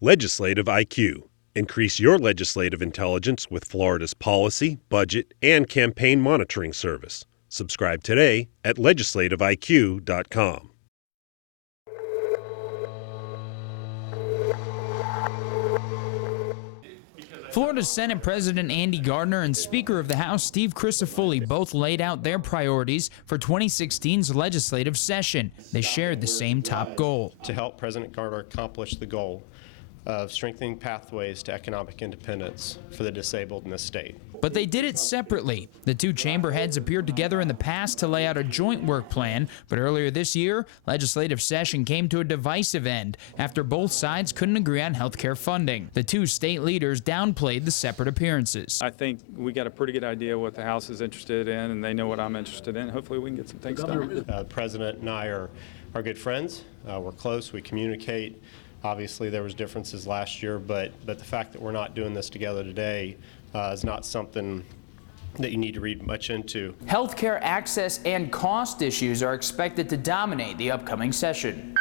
Legislative IQ. Increase your legislative intelligence with Florida's policy, budget, and campaign monitoring service. Subscribe today at legislativeiq.com. Florida Senate President Andy Gardner and Speaker of the House Steve Crisafulli both laid out their priorities for 2016's legislative session. They shared the same top goal: to help President Gardner accomplish the goal of strengthening pathways to economic independence for the disabled in this state. But they did it separately. The two chamber heads appeared together in the past to lay out a joint work plan, but earlier this year, legislative session came to a divisive end after both sides couldn't agree on health care funding. The two state leaders downplayed the separate appearances. I think we got a pretty good idea what the House is interested in, and they know what I'm interested in. Hopefully we can get some things done. The President and I are good friends. We're close. We communicate. Obviously, there was differences last year, but the fact that we're not doing this together today is not something that you need to read much into. Healthcare access and cost issues are expected to dominate the upcoming session.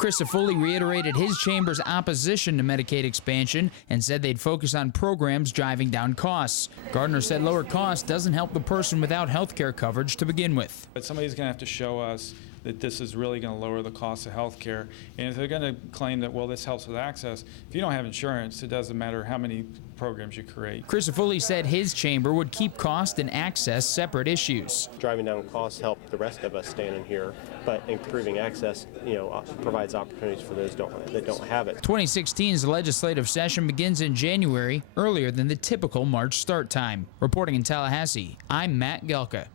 Crisafulli reiterated his chamber's opposition to Medicaid expansion and said they'd focus on programs driving down costs. Gardner said lower costs doesn't help the person without health care coverage to begin with. But somebody's going to have to show us that this is really going to lower the cost of health care. And if they're going to claim that, well, this helps with access, if you don't have insurance, it doesn't matter how many programs you create. Crisafulli said his chamber would keep cost and access separate issues. Driving down costs help the rest of us standing here, but improving access, provides opportunities for those that don't have it. 2016's legislative session begins in January, earlier than the typical March start time. Reporting in Tallahassee, I'm Matt Gelka.